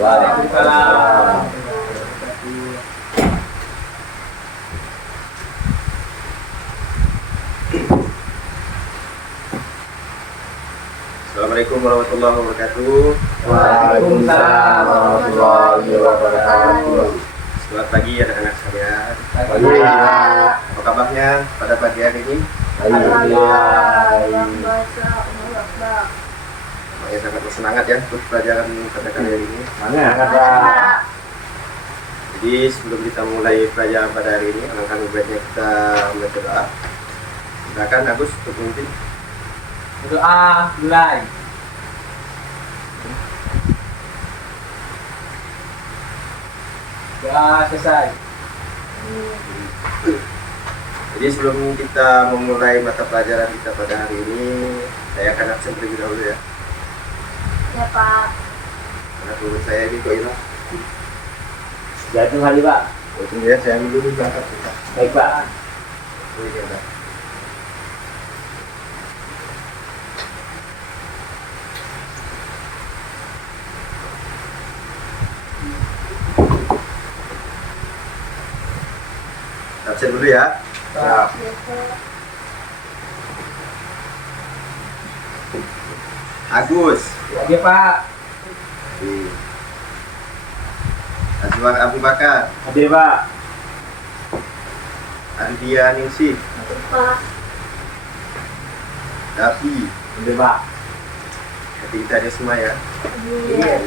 Waalaikumsalam. Assalamualaikum warahmatullahi wabarakatuh. Waalaikumsalam warahmatullahi wabarakatuh. Selamat pagi anak-anak sekalian. Pagi. Apa kabarnya pada pagi hari ini? Semuanya sangat bersemangat ya untuk pelajaran pada kali ini. Semangat. Jadi sebelum kita mulai pelajaran pada hari ini, alangkah baiknya kita berdoa. Silakan Agus untuk memimpin. Doa mulai. Doa selesai. Jadi sebelum kita memulai mata pelajaran kita pada hari ini, saya akan absen terlebih dahulu ya. Ya Pak. Karena guru saya ini kok hilang. Jatuh kali Pak. Tunggu ya, saya ambil dulu berangkat. Baik Pak. Oh, iya, Pak. Absen dulu ya. Siap. Agus. Oke Pak. Azwar Abu Bakar. Hadir Pak. Ardia Ningsih. Pak. Davi. Hadir Pak. Nanti kita ada semua ya. Iya.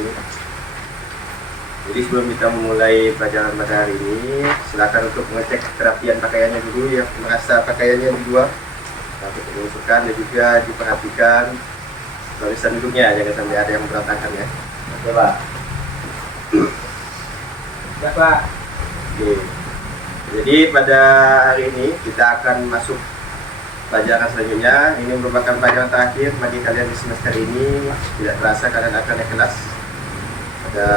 Jadi sebelum kita memulai pelajaran pada hari ini, silakan untuk mengecek kerapian pakaiannya dulu yang merasa pakaiannya dibuang, tapi diusulkan dan juga diperhatikan tulisan duduknya, jangan sampai ada yang berantakan ya. Oke Pak. Ya Pak. Oke. Jadi pada hari ini kita akan masuk pelajaran selanjutnya. Ini merupakan pelajaran terakhir bagi kalian di semester ini. Tidak terasa kalian akan naik kelas. Ada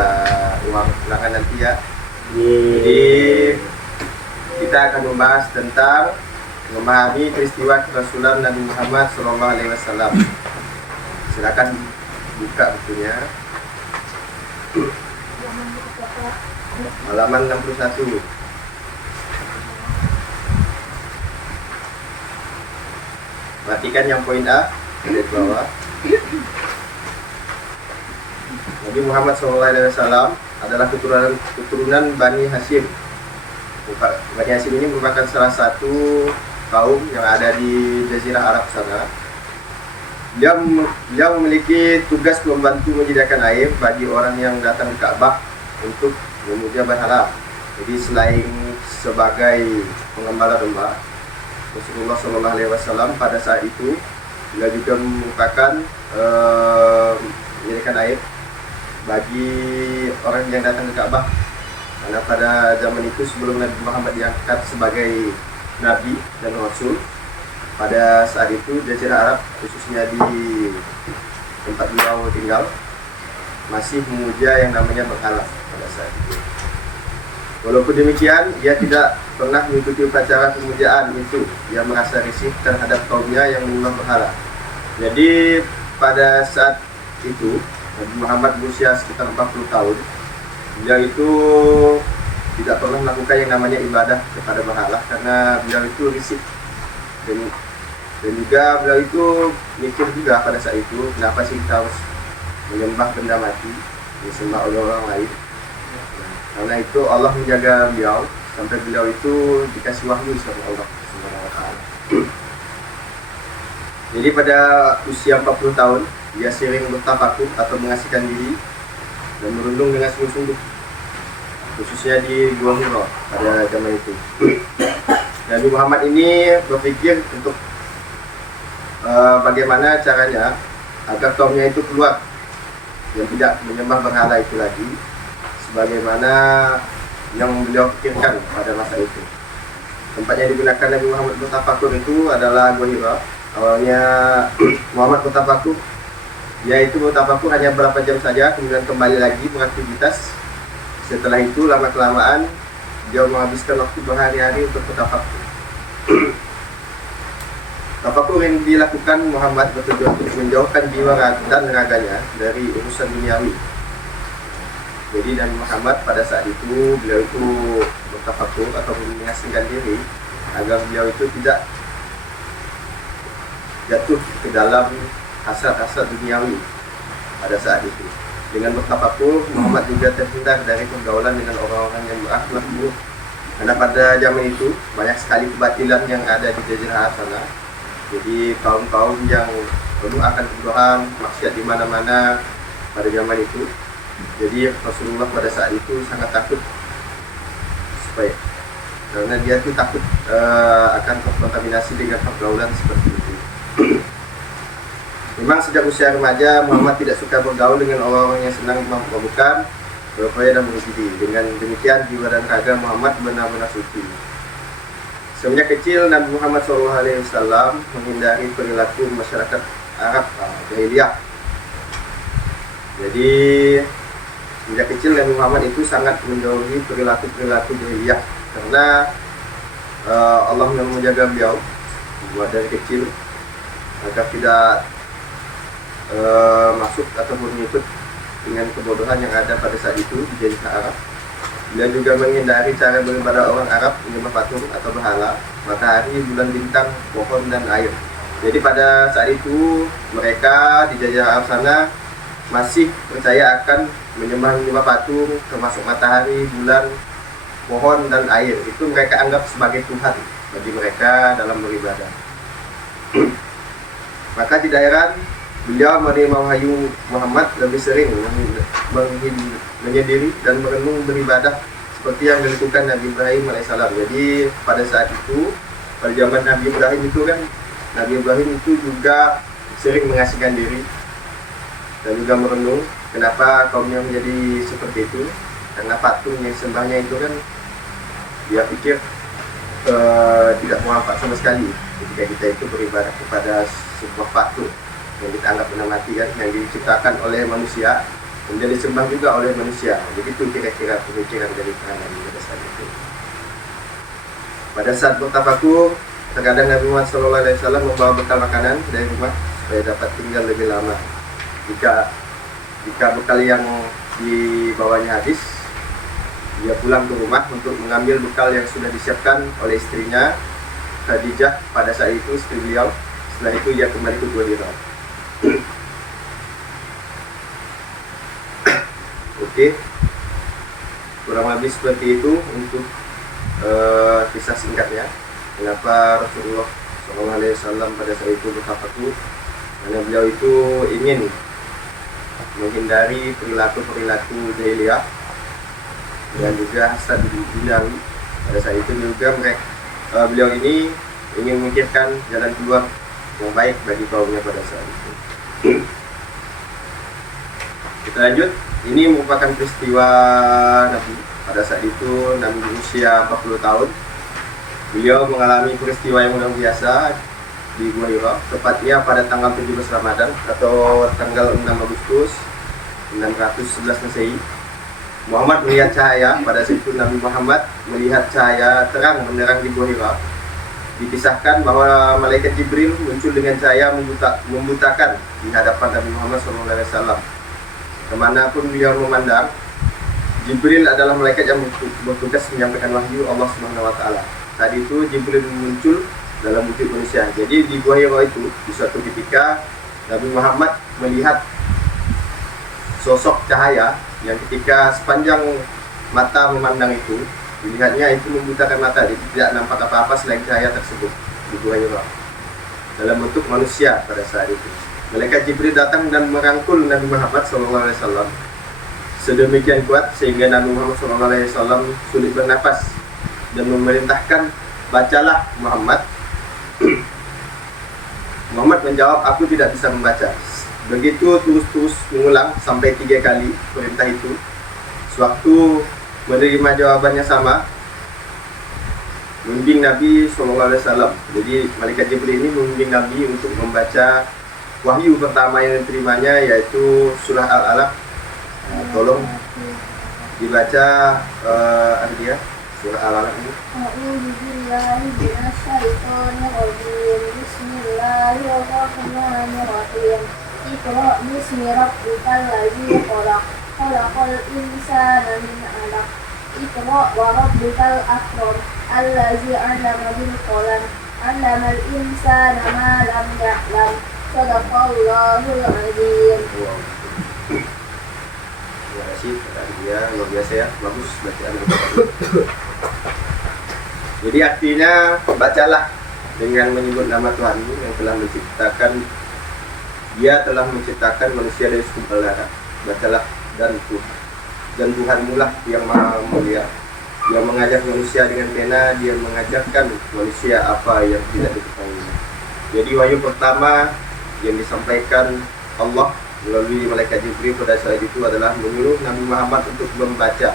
uang ulangan nanti ya. Jadi kita akan membahas tentang memahami peristiwa kerasulan Nabi Muhammad SAW. Silakan buka bukunya. Halaman 61. Perhatikan yang poin A di bawah. Nabi Muhammad SAW adalah keturunan Bani Hashim. Bani Hashim ini merupakan salah satu kaum yang ada di Jazirah Arab sana. Dia memiliki tugas membantu menyediakan air bagi orang yang datang ke Ka'bah untuk memuja berhala. Jadi selain sebagai pengembala domba, Rasulullah SAW pada saat itu dia juga merupakan menyediakan air bagi orang yang datang ke Ka'bah. Karena pada zaman itu sebelum Nabi Muhammad diangkat sebagai Nabi dan Rasul, pada saat itu Jazirah Arab, khususnya di tempat beliau tinggal, masih memuja yang namanya berhala pada saat itu. Walaupun demikian, dia tidak pernah mengikuti upacara pemujaan itu. Dia merasa risih terhadap kaumnya yang menyembah berhala. Jadi pada saat itu Nabi Muhammad berusia sekitar 40 tahun. Beliau itu tidak pernah melakukan yang namanya ibadah kepada berhala karena beliau itu risih. Dan juga beliau itu mikir juga pada saat itu, kenapa sih kita harus menyembah benda mati, disembah oleh orang lain. Karena itu Allah menjaga beliau sampai beliau itu dikasih wahyu sama Allah Subhanahu wa taala. Jadi pada usia 40 tahun dia sering bertafakur atau mengasihkan diri dan merundung dengan sungguh-sungguh, khususnya di Gua Hira pada zaman itu. Nabi Muhammad ini berpikir untuk bagaimana caranya agar kaumnya itu keluar dan tidak menyembah berhala itu lagi, sebagaimana yang beliau pikirkan pada masa itu. Tempat yang digunakan Nabi Muhammad bertafakur itu adalah Gua Hira. Awalnya Muhammad bertafakur, yaitu bertafakur hanya berapa jam saja, kemudian kembali lagi beraktivitas. Setelah itu lama-kelamaan dia menghabiskan waktu berhari-hari untuk bertafakur. Tafakur yang dilakukan Muhammad bertujuan untuk menjauhkan jiwa dan raganya dari urusan duniawi. Jadi Nabi Muhammad pada saat itu beliau itu bertafakur atau mengasingkan diri agar beliau itu tidak jatuh ke dalam hasrat-hasrat duniawi pada saat itu. Dengan bertafakur, Muhammad juga terhindar dari pergaulan dengan orang-orang yang berakhlak buruk. Karena pada zaman itu banyak sekali kebatilan yang ada di jazirah sana. Jadi kaum-kaum yang penuh akan kebodohan, maksiat di mana-mana pada zaman itu. Jadi Rasulullah pada saat itu sangat takut karena dia itu takut akan terkontaminasi dengan pergaulan seperti itu. Memang sejak usia remaja Muhammad tidak suka bergaul dengan orang-orang yang senang memabukkan, berfoya dan berjudi. Dengan demikian jiwa dan raga Muhammad benar-benar suci. Semenjak kecil Nabi Muhammad SAW menghindari perilaku masyarakat Arab jahiliyah. Jadi sejak kecil Nabi Muhammad itu sangat menjauhi perilaku jahiliyah karena Allah yang menjaga beliau buat dari kecil agar tidak masuk ataupun mengikut dengan kebodohan yang ada pada saat itu di jazirah Arab. Beliau juga menghindari cara beribadah orang Arab menyembah patung atau berhala, matahari, bulan, bintang, pohon, dan air. Jadi pada saat itu mereka di jazirah Arab sana masih percaya akan menyembah patung, termasuk matahari, bulan, pohon, dan air. Itu mereka anggap sebagai Tuhan bagi mereka dalam beribadah. Maka tidak heran beliau menerima wahyu Muhammad lebih sering menyendiri dan merenung beribadah seperti yang dilakukan Nabi Ibrahim alaihissalam. Jadi pada saat itu, pada zaman Nabi Ibrahim itu kan, Nabi Ibrahim itu juga sering mengasingkan diri dan juga merenung kenapa kaumnya menjadi seperti itu. Karena patung yang sembahnya itu kan dia pikir tidak bermanfaat sama sekali ketika kita itu beribadah kepada sebuah patung yang kita anggap benda mati kan, yang diciptakan oleh manusia kemudian disembah juga oleh manusia. Begitu kira-kira pemikiran dari para nabi pada saat itu. Pada saat bertafakur, terkadang Nabi Muhammad SAW membawa bekal makanan dari rumah supaya dapat tinggal lebih lama. Jika bekal yang dibawanya habis, dia pulang ke rumah untuk mengambil bekal yang sudah disiapkan oleh istrinya Khadijah pada saat itu, istri beliau. Setelah itu ia kembali ke Gua Hira. Oke, kurang lebih seperti itu untuk kisah singkatnya. Kenapa Rasulullah SAW pada saat itu bertafakur? Karena beliau itu ingin menghindari perilaku jahiliyah dan juga hasad duniawi. Pada saat itu juga beliau ini ingin memikirkan jalan keluar yang baik bagi kaumnya pada saat itu. Kita lanjut. Ini merupakan peristiwa Nabi. Pada saat itu Nabi berusia 40 tahun. Beliau mengalami peristiwa yang luar biasa di Gua Hira, tepatnya pada tanggal 17 Ramadan atau tanggal 6 Agustus 611 Masehi. Muhammad melihat cahaya. Pada saat itu Nabi Muhammad melihat cahaya terang menerang di Gua Hira. Dikisahkan bahwa malaikat Jibril muncul dengan cahaya membutakan di hadapan Nabi Muhammad SAW. Kemanapun beliau memandang, Jibril adalah malaikat yang bertugas menyampaikan wahyu Allah SWT. Tadi itu Jibril muncul dalam wujud manusia. Jadi di Gua Hira itu, di suatu ketika Nabi Muhammad melihat sosok cahaya yang ketika sepanjang mata memandang itu, dilihatnya itu membutakan mata, jadi tidak nampak apa-apa selain cahaya tersebut di Gua Hira dalam bentuk manusia. Pada saat itu malaikat Jibril datang dan merangkul Nabi Muhammad SAW sedemikian kuat sehingga Nabi Muhammad SAW sulit bernapas dan memerintahkan, bacalah Muhammad. Muhammad menjawab, aku tidak bisa membaca. Begitu terus mengulang sampai 3 kali perintah itu. Sewaktu menerima jawabannya sama, membimbing Nabi SAW. Jadi malaikat Jibril ini membimbing Nabi untuk membaca wahyu pertama yang diterimanya, yaitu surah Al-Alaq. Tolong dibaca Ardia, surah Al-Alaq ini. Bismillahirrahmanirrahim. Iqra bismi rabbikal ladzi khalaq. Khalaqal insana min 'alaq. Iqra wa rabbukal akram. Allazi 'allama bil qalam. 'Allamal insana ma lam ya'lam. Shadaqallahul 'adzim. Terima kasih kepada dia, luar biasa ya, bagus bacaan. Jadi artinya bacalah dengan menyebut nama Tuhanmu yang telah menciptakan, Dia telah menciptakan manusia dari segumpal darah. Bacalah dan Tuhanmu lah yang maha mulia, yang mengajak manusia dengan pena, Dia mengajarkan manusia apa yang tidak diketahui. Jadi wahyu pertama yang disampaikan Allah melalui malaikat Jibril pada saat itu adalah menyuruh Nabi Muhammad untuk membaca,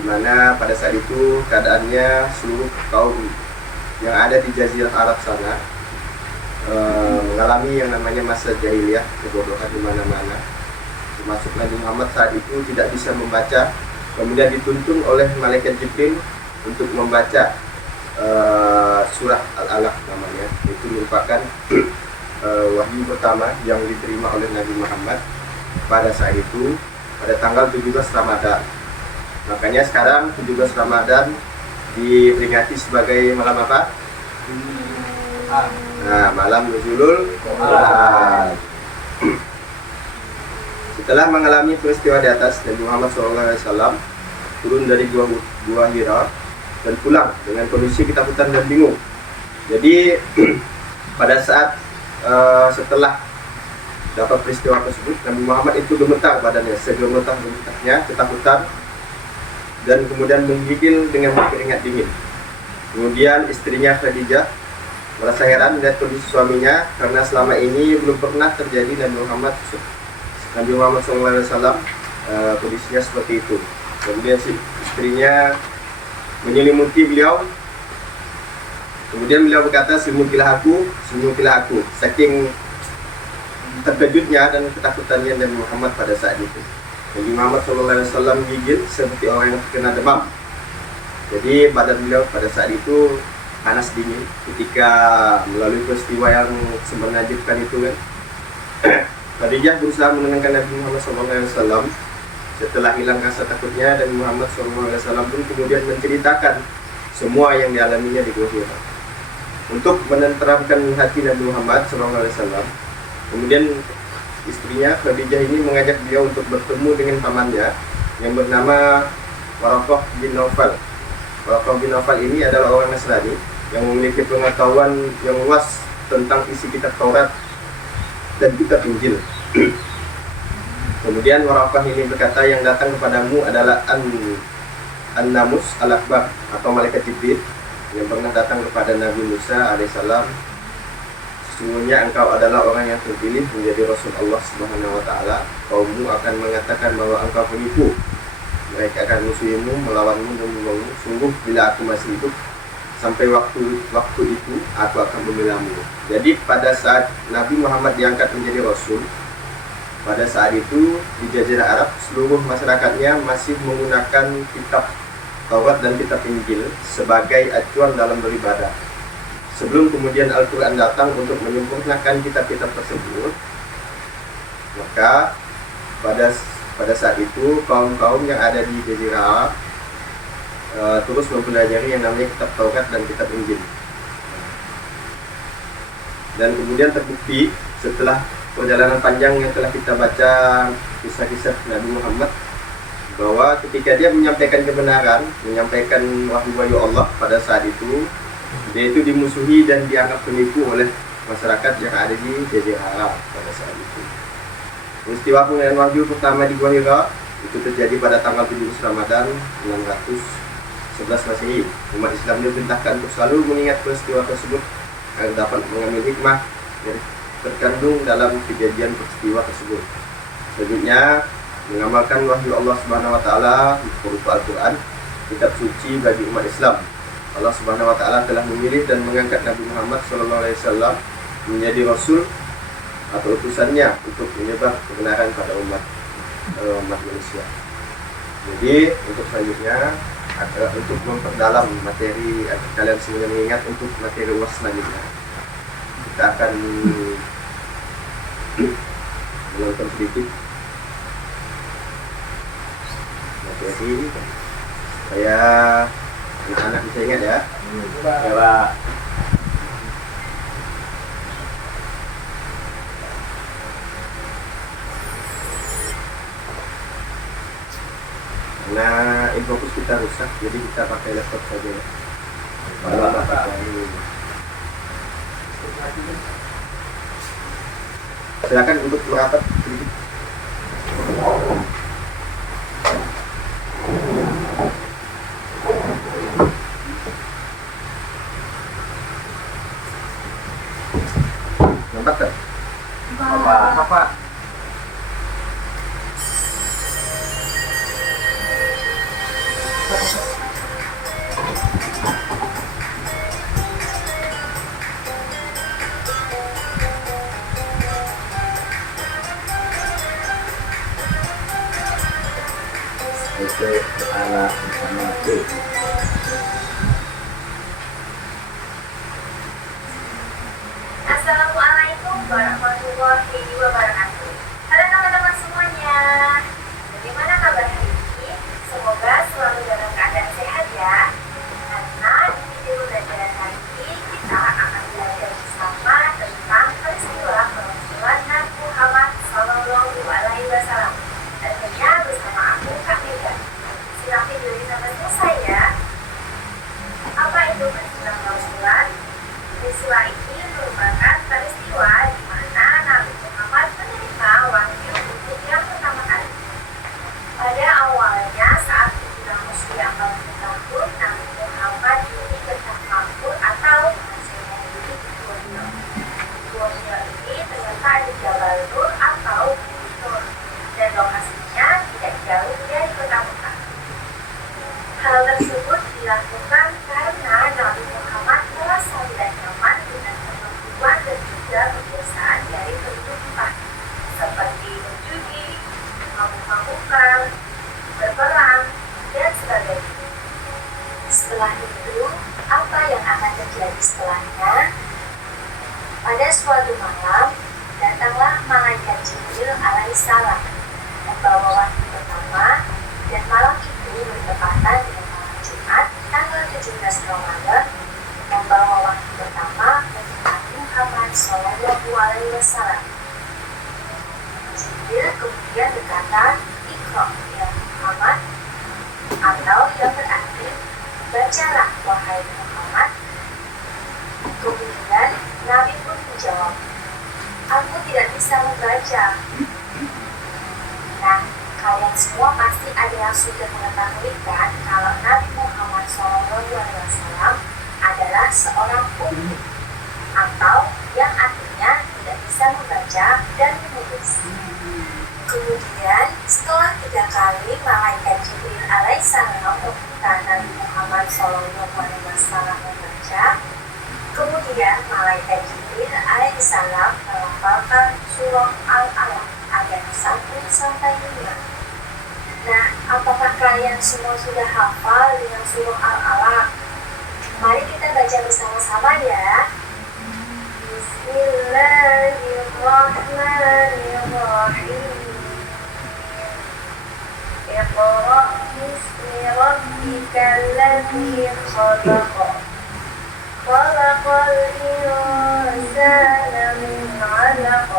di mana pada saat itu keadaannya seluruh kaum yang ada di Jazirah Arab sana mengalami yang namanya masa jahiliyah, kebodohan di mana-mana, termasuk Nabi Muhammad saat itu tidak bisa membaca, kemudian dituntun oleh malaikat Jibril untuk membaca surah Al-Alaq namanya. Itu merupakan wahyu pertama yang diterima oleh Nabi Muhammad pada saat itu, pada tanggal 17 Ramadan. Makanya sekarang 17 Ramadan diperingati sebagai malam apa? Nah, malam Nuzulul Quran. Setelah mengalami peristiwa di atas, Nabi Muhammad SAW turun dari gua Hira dan pulang dengan kondisi ketakutan dan bingung. Jadi pada saat setelah dapat peristiwa tersebut, Nabi Muhammad itu gemetar badannya, segemetar-gemetarnya ketakutan, dan kemudian menggigil dengan keringat dingin. Kemudian istrinya Khadijah merasa heran melihat kondisi suaminya, karena selama ini belum pernah terjadi Nabi Muhammad SAW kondisinya seperti itu. Kemudian si istrinya menyelimuti beliau. Kemudian beliau berkata, selimutilah aku. Saking terkejutnya dan ketakutannya Nabi Muhammad pada saat itu. Nabi Muhammad SAW gigil seperti orang yang terkena demam. Jadi badan beliau pada saat itu panas dingin ketika melalui peristiwa yang menakjubkan itu kan. Khadijah berusaha menenangkan Nabi Muhammad SAW. Setelah hilang rasa takutnya, dan Muhammad SAW pun kemudian menceritakan semua yang dialaminya di Gua Hira untuk menenteramkan hati Nabi Muhammad SAW. Kemudian istrinya Khadijah ini mengajak dia untuk bertemu dengan pamannya yang bernama Waraqah bin Naufal. Waraqah bin Naufal ini adalah orang Nasrani yang memiliki pengetahuan yang luas tentang isi kitab Taurat dan kitab Injil. Kemudian Waraqah ini berkata, yang datang kepadamu adalah An-Namus Al-Akbar atau malaikat Jibril yang pernah datang kepada Nabi Musa alaihissalam. Sesungguhnya engkau adalah orang yang terpilih menjadi Rasul Allah Subhanahu wa Ta'ala. Kaummu akan mengatakan bahwa engkau penipu. Mereka akan musuhimu, melawanmu dan membuangmu. Sungguh bila aku masih hidup sampai waktu itu, aku akan membelamu. Jadi pada saat Nabi Muhammad diangkat menjadi Rasul, pada saat itu di Jazirah Arab seluruh masyarakatnya masih menggunakan kitab Taurat dan kitab Injil sebagai acuan dalam beribadah. Sebelum kemudian Al-Quran datang untuk menyempurnakan kitab-kitab tersebut, maka pada saat itu kaum-kaum yang ada di Jazirah terus mempelajari yang namanya kitab Taurat dan kitab Injil. Dan kemudian terbukti setelah perjalanan panjang yang telah kita baca kisah-kisah Nabi Muhammad, bahwa ketika dia menyampaikan kebenaran, menyampaikan wahyu-wahyu Allah pada saat itu, dia itu dimusuhi dan dianggap penipu oleh masyarakat yang ada di Jazirah Arab pada saat itu. Peristiwa pengalihan wahyu pertama di Gua Hira itu terjadi pada tanggal 17 Ramadan 611 Masehi. Umat Islam diperintahkan untuk selalu mengingat peristiwa tersebut agar dapat mengambil hikmah yang terkandung dalam kejadian peristiwa tersebut. Selanjutnya, mengamalkan wahyu Allah Subhanahu wa Ta'ala berupa Al-Quran, kitab suci bagi umat Islam. Allah Subhanahu wa Ta'ala telah memilih dan mengangkat Nabi Muhammad SAW menjadi Rasul atau utusannya untuk menyebar kebenaran pada umat manusia. Jadi untuk selanjutnya untuk memperdalam materi, kalian semuanya mengingat untuk materi UAS selanjutnya, kita kita akan menonton sedikit. Jadi supaya anak-anak bisa ingat ya. Ya Pak. Karena infokus kita rusak, jadi kita pakai laptop saja ya. Silakan untuk merapat sedikit. Nampak tak? Bapak. Itu ala bersama itu. Assalamualaikum warahmatullahi wabarakatuh. Halo teman-teman semuanya. Bagaimana kabar hari ini? Semoga selalu dalam keadaan sehat ya. Karena di video pembelajaran hari ini kita akan belajar bersama tentang peristiwa permusuhan Nabi Muhammad Sallallahu Alaihi Wasallam. Tentunya bersama aku Kak Mega. Simak video ini sampai selesai ya. Apa itu peristiwa permusuhan? Peristiwa ini merupakan peristiwa di mana Nabi Muhammad menerima wahyu untuk yang pertama kali. Pada awalnya saat menjelang usia 40 tahun, Nabi Muhammad ini bertakabur atau maksudnya diri di Borneo. Borneo ini terletak di Jabal Nur atau Bukit Nur dan lokasinya tidak jauh dari kota Mekah. Hal tersebut dilakukan karena Nabi Muhammad merasa tidak nyaman dengan ketentuan dan juga kebiasaan dari penduduk Mekah, seperti berjudi, mabuk-mabukan, berperang, dan sebagainya. Setelah itu, apa yang akan terjadi setelahnya? Pada suatu malam, datanglah malaikat Jibril alaihissalam membawa wahyu pertama, dan malam itu bertepatan dengan malam Jumat tanggal 17 Ramadan, membawa wahyu pertama bagi Nabi Muhammad Sallallahu Alaihi Wasallam. Jibril kemudian berkata, "Iqra ya Muhammad," atau yang berarti, "Bacalah wahai Muhammad." Kemudian Nabi pun menjawab, "Aku tidak bisa membaca." Nah, kalian semua pasti ada yang sudah mengetahui kan kalau Nabi Muhammad SAW adalah seorang ummi atau yang artinya tidak bisa membaca dan menulis. Kemudian setelah 3 kali malaikat Jibril alaihissalam meminta Nabi Muhammad SAW membaca, kemudian malaikat Jibril alaihissalam melafalkan surah Al-Alaq ayat 1 sampai 5. Nah, apakah kalian semua sudah hafal dengan surah Al-Alaq? Mari kita baca bersama-sama ya. Bismillahirrahmanirrahim. Iqra bismi rabbikal ladzi khalaq. Khalaqal insana min 'alaq.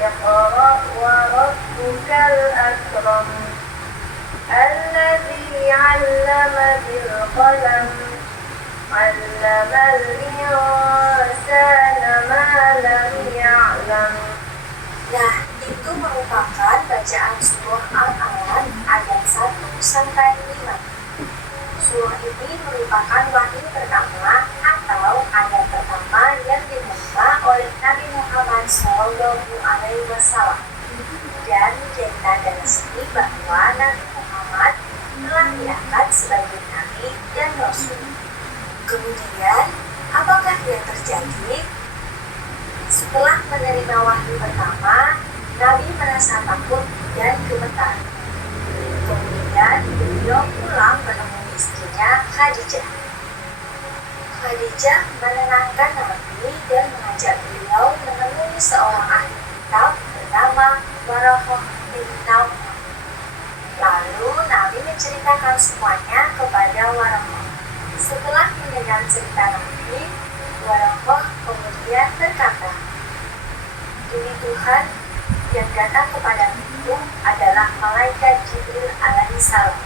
Iqra wa rabbukal akram. Alladzi 'allama bil qalam. 'Allamal insana ma lam ya'lam. Nah, itu merupakan bacaan surah Al-Alaq ayat 1 sampai 5. Surah ini merupakan wahyu pertama atau ayat pertama yang diterima oleh Nabi Muhammad SAW dan menjadi tanda resmi bahwa Nabi Muhammad telah diangkat sebagai Nabi dan Rasul. Kemudian, apakah yang terjadi? Setelah menerima wahyu pertama, Nabi merasa takut dan gemetar. Kemudian, beliau pulang menemui istrinya Khadijah. Khadijah menenangkan Nabi dan mengajarkan mengajak beliau menemui seorang ahli kitab bernama Waraqah bin Nawfal. Lalu Nabi menceritakan semuanya kepada Waraqah. Setelah mendengar cerita Nabi, Waraqah kemudian berkata, "Demi Tuhan, yang datang kepadamu itu adalah malaikat Jibril alaihissalam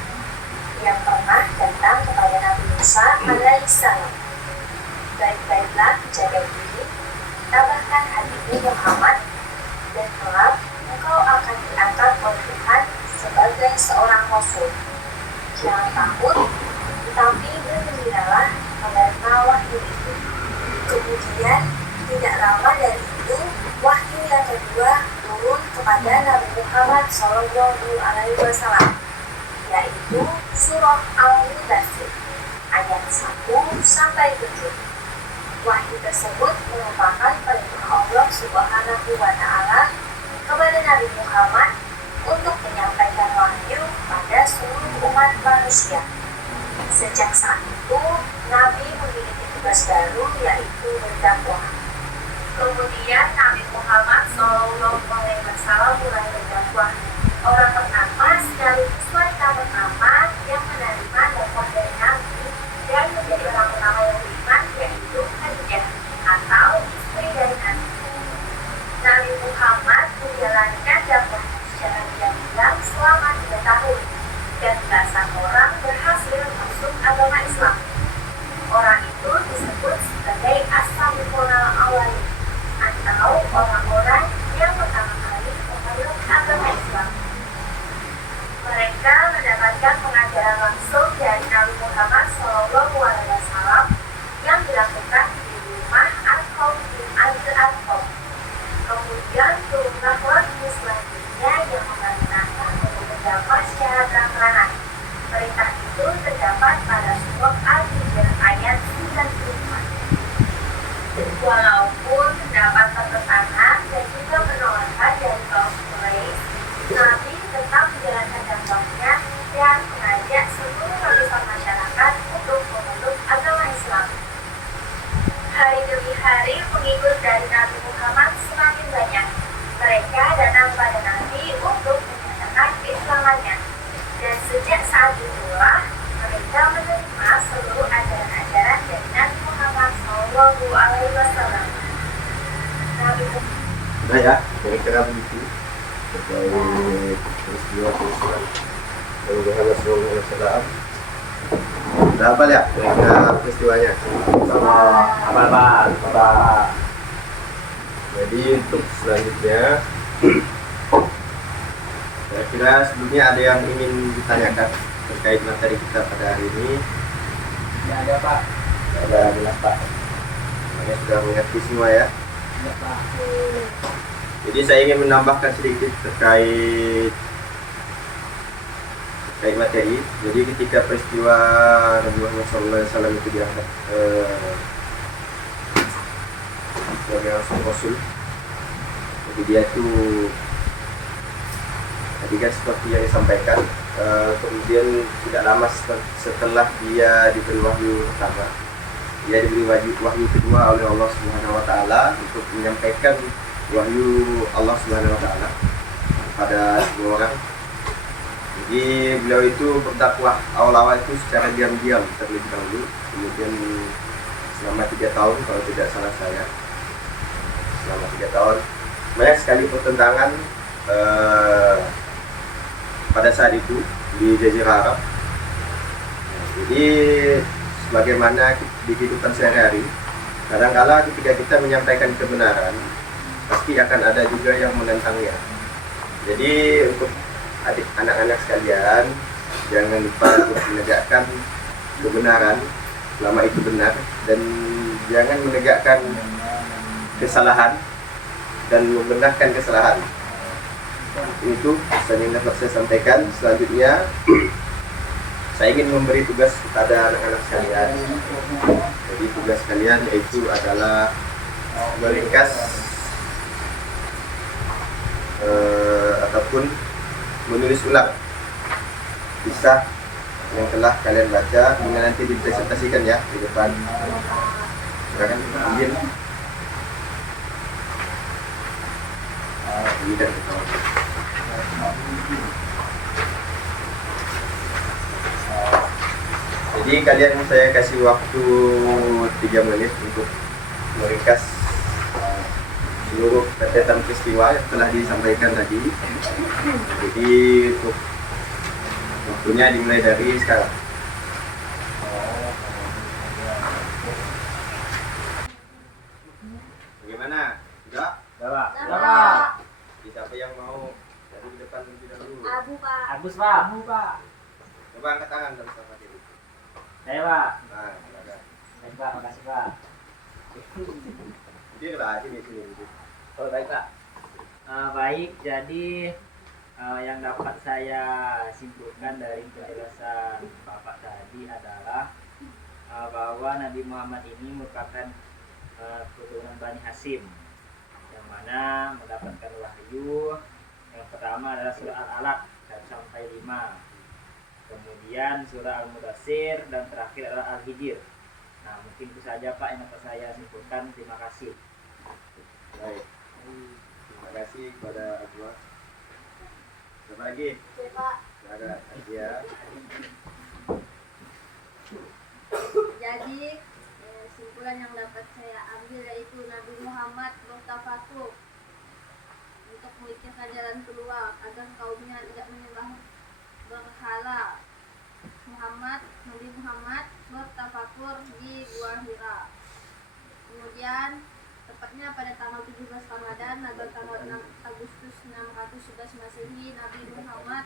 yang pernah datang kepada Nabi Musa alaihissalam. Baik-baiklah jaga diri, tabahkan hatimu Muhammad, dan kelak engkau akan diangkat oleh Tuhan sebagai seorang Rasul. Jangan takut, tetapi bergembiralah karena wahyu itu." Kemudian tidak lama dari itu, wahyu yang kedua turun kepada Nabi Muhammad SAW, yaitu surah Al-Mudaththir ayat 1-7. Wahyu tersebut merupakan perintah Allah Subhanahu wa Ta'ala kepada Nabi Muhammad untuk menyampaikan wahyu pada seluruh umat manusia. Sejak saat itu, Nabi memiliki tugas baru, yaitu berdakwah. Kemudian Nabi Muhammad SAW mulai berdakwah. Orang pertama sekaligus wanita pertama yang menerima dakwah dari Nabi dan menjadi orang pertama yang beriman, yaitu Khadijah atau istri dari Nabi. Nabi Muhammad menjalankan dakwah secara diam-diam selama 3 tahun dan belasan orang berhasil masuk agama Islam. Orang itu disebut sebagai as-sabiqun al-awwalun atau orang-orang yang pertama kali memeluk agama Islam. Mereka mendapatkan pengajaran langsung dari Nabi Muhammad SAW yang dilakukan di rumah Al-Qawm bin Al-Qawm. Kemudian turunlah wahyu selanjutnya yang memerintahkan untuk berdakwah secara terang-terangan. Perintah itu terdapat pada surah Al-Hijr ayat 94. Walaupun terdapat pertentangan dan juga penolakan dari kaum Quraisy, Nabi tetap menjalankan dakwahnya dan mengajak seluruh lapisan masyarakat untuk memeluk agama Islam. Hari demi hari, pengikut dari Nabi Muhammad semakin banyak. Mereka datang pada Nabi untuk menyatakan keislamannya. Dan sejak saat itulah mereka menerima seluruh ajaran-ajaran dari Nabi Muhammad SAW. Sudah ya, kira-kira begitu terkait peristiwa Nabi Muhammad SAW. Udah hafal ya kira-kira peristiwanya? Apa? Jadi untuk selanjutnya, kira-kira sebelumnya ada yang ingin ditanyakan terkait materi kita pada hari ini? Tidak ada, Pak. Ada jelas Pak. Semuanya sudah mengerti semua ya. Tidak, Pak. Jadi saya ingin menambahkan sedikit terkait materi. Jadi ketika peristiwa Nabi Muhammad SAW itu diangkat sebagai Rasul, jadi dia itu tadi kan seperti yang disampaikan, kemudian tidak lama setelah dia diberi wahyu pertama, dia diberi wahyu kedua oleh Allah Subhanahu Wa Taala untuk menyampaikan wahyu Allah Subhanahu Wa Taala pada semua orang. Jadi beliau itu berdakwah awal-awal itu secara diam-diam terlebih dahulu, kemudian selama 3 tahun kalau tidak salah saya, selama 3 tahun banyak sekali pertentangan pada saat itu di Jazirah Arab. Jadi sebagaimana di kehidupan sehari-hari, kadang-kala ketika kita menyampaikan kebenaran pasti akan ada juga yang menentangnya. Jadi untuk anak-anak sekalian, jangan lupa untuk menegakkan kebenaran selama itu benar, dan jangan menegakkan kesalahan dan membenarkan kesalahan. Itu pesan yang dapat saya sampaikan. Selanjutnya saya ingin memberi tugas kepada anak-anak sekalian. Jadi tugas kalian yaitu adalah meringkas ataupun menulis ulang kisah yang telah kalian baca, hingga nanti dipresentasikan ya di depan. Silakan izin. dan kawan. Jadi kalian saya kasih waktu 3 menit untuk meringkas seluruh rentetan peristiwa yang telah disampaikan tadi. Jadi untuk waktunya dimulai dari sekarang. Bagaimana? Sudah? Bapak. Bapak. Siapa yang mau dari depan lebih dahulu? Abu Pak. Agus Pak. Abu Pak. Coba angkat tangan dan sama diri. Saya Pak. Nah, silakan. Baik Pak, makasih Pak. Berdirilah sini. Oh baik Pak. Baik, jadi yang dapat saya simpulkan dari penjelasan Bapak tadi adalah bahwa Nabi Muhammad ini merupakan keturunan Bani Hasyim, yang mana mendapatkan wahyu. Yang pertama adalah surah Al-Alaq 1 sampai 5. Kemudian surah Al-Mudaththir dan terakhir adalah Al-Hijr. Nah, mungkin itu saja Pak yang dapat saya simpulkan. Terima kasih. Baik. Terima kasih kepada Abdullah. Siapa lagi? Pak. Ada Adia. Jadi kesimpulan yang dapat saya ambil yaitu Nabi Muhammad bertafakur untuk memikirkan jalan keluar agar kaumnya tidak menyembah berhala. Nabi Muhammad bertafakur di Gua Hira. Kemudian tepatnya pada tanggal 17 Ramadan atau tanggal 6 Agustus 611 Masehi, Nabi Muhammad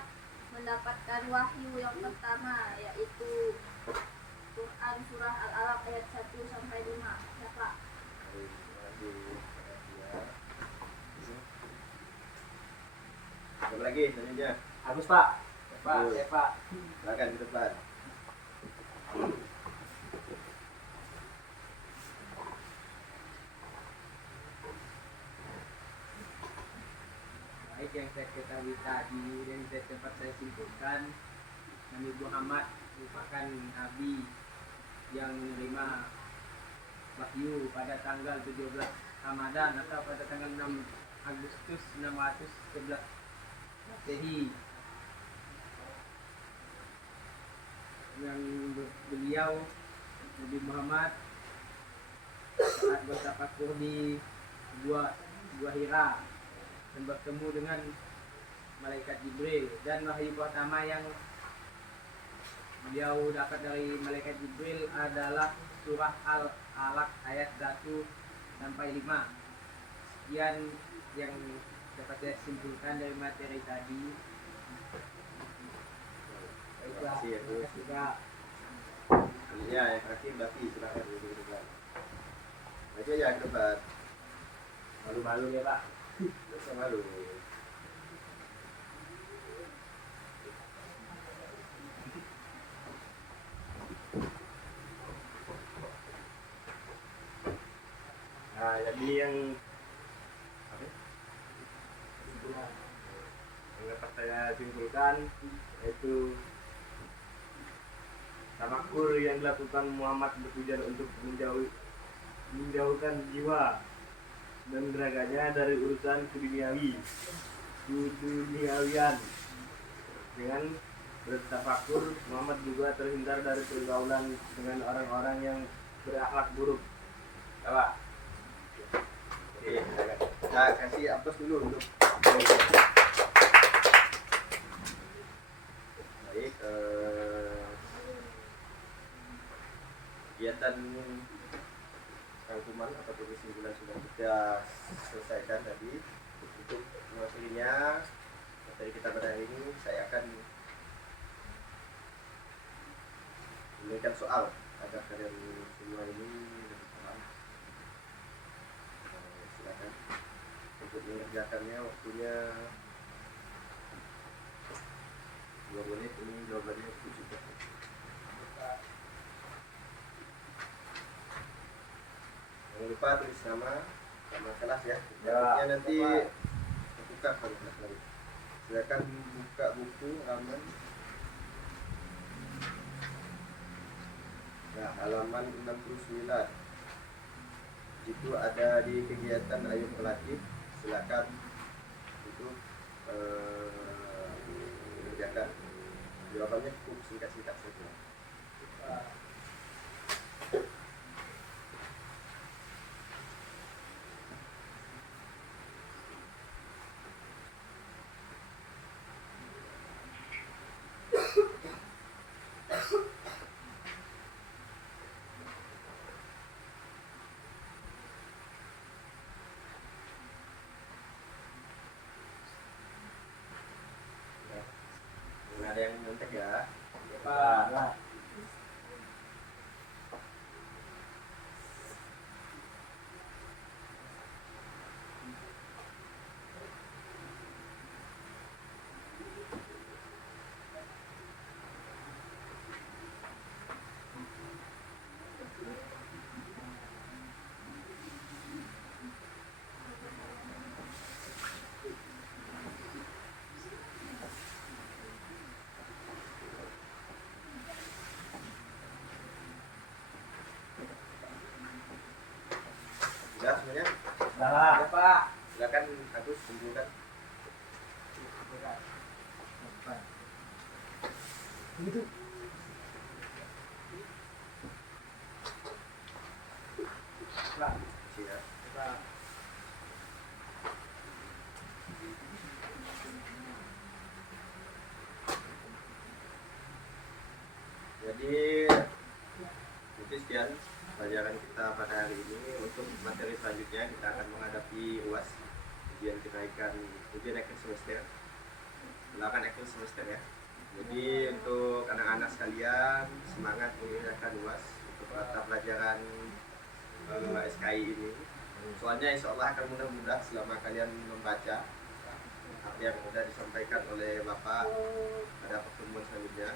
mendapatkan wahyu yang pertama, yaitu Quran surah Al-Alaq ayat 1 sampai 5. Ya Pak. Terima kasih. Siapa lagi selanjutnya? Agus Pak. Pak, Agus. saya Pak. Silakan di depan. Baik, yang saya ketahui tadi dan tempat saya simpulkan, Nabi Muhammad merupakan nabi yang menerima wahyu pada tanggal 17 Ramadan atau pada tanggal 6 Agustus 611 Masehi, yang beliau Nabi Muhammad saat bertafakur di Gua Hira dan bertemu dengan malaikat Jibril, dan wahyu pertama yang beliau dapat dari malaikat Jibril adalah surah Al-Alaq ayat 1 sampai 5. Sekian yang dapat saya simpulkan dari materi tadi. Terima kasih ya, Gus. Juga Selanjutnya yang terakhir Bafi, silakan di depan. Maju aja ke depan. malu-malu ya Pak. Tidak usah malu. Nah, jadi yang dapat saya simpulkan yaitu tamakur yang dilakukan Muhammad bertujuan untuk menjauhkan jiwa dan raganya dari urusan keduniawian. Dengan bertafakur, Muhammad juga terhindar dari pergaulan dengan orang-orang yang berakhlak buruk. Pak. Oke, silakan. Nah, kasih aplaus dulu untuk baik. Kegiatan rangkuman atau kesimpulan sudah kita selesaikan tadi. Untuk mewakilinya materi kita pada hari ini, saya akan memberikan soal agar kalian semua ini lebih paham. Silakan untuk mengerjakannya, waktunya 2 menit. Ini jawabannya cukup. Jangan lupa tulis nama kelas ya. Jawabnya nanti buka kalau lagi. Silakan buka buku halaman. Nah, halaman 69. Itu ada di kegiatan Ayo Pelatih. Silakan untuk mengerjakan. Jawabannya cukup singkat-singkat saja. Nggak ada yang nyontek ya. Pak. Sudah semuanya. Ya, Pak. Silakan Agus kumpulkan. Gitu. Pak. Siap. Pak. Jadi mungkin sekian pelajaran kita pada hari ini. Untuk materi selanjutnya kita akan menghadapi UAS, ujian akhir semester. Akan akhir semester ya. Jadi untuk anak-anak sekalian semangat mengerjakan UAS untuk mata pelajaran SKI ini. Soalnya insya Allah akan mudah-mudah selama kalian membaca apa yang sudah disampaikan oleh Bapak pada pertemuan selanjutnya.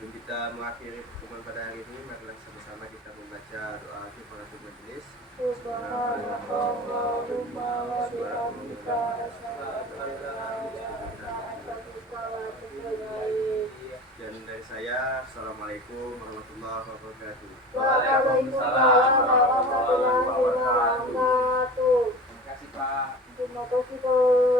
Sebelum kita mengakhiri pertemuan pada hari ini, marilah sama-sama kita membaca doa kifaratul majelis. Dan dari saya, Assalamualaikum warahmatullahi wabarakatuh. Waalaikumsalam warahmatullahi wabarakatuh. Terima kasih, Pak. Terima kasih, Pak.